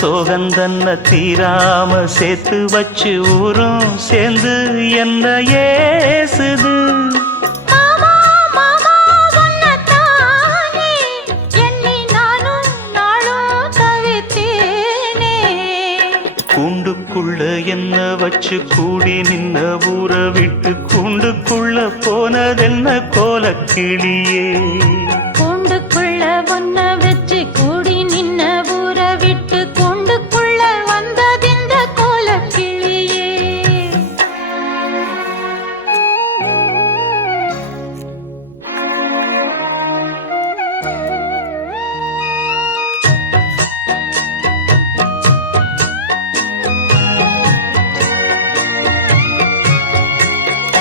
சோகந்தன்ன தீராம சேர்த்து வச்சு ஊரும் சேர்ந்து என்ன ஏசுது. மாமா மாமா உன்னத்தானே எண்ணி நானும் நாளும் தவித்தேனே. கூண்டுக்குள்ள என்ன வச்சு கூடி நின்ன ஊற விட்டு கூண்டுக்குள்ள போனதென்ன கோலக்கிளியே. கூண்டுக்குள்ள ஒன்ன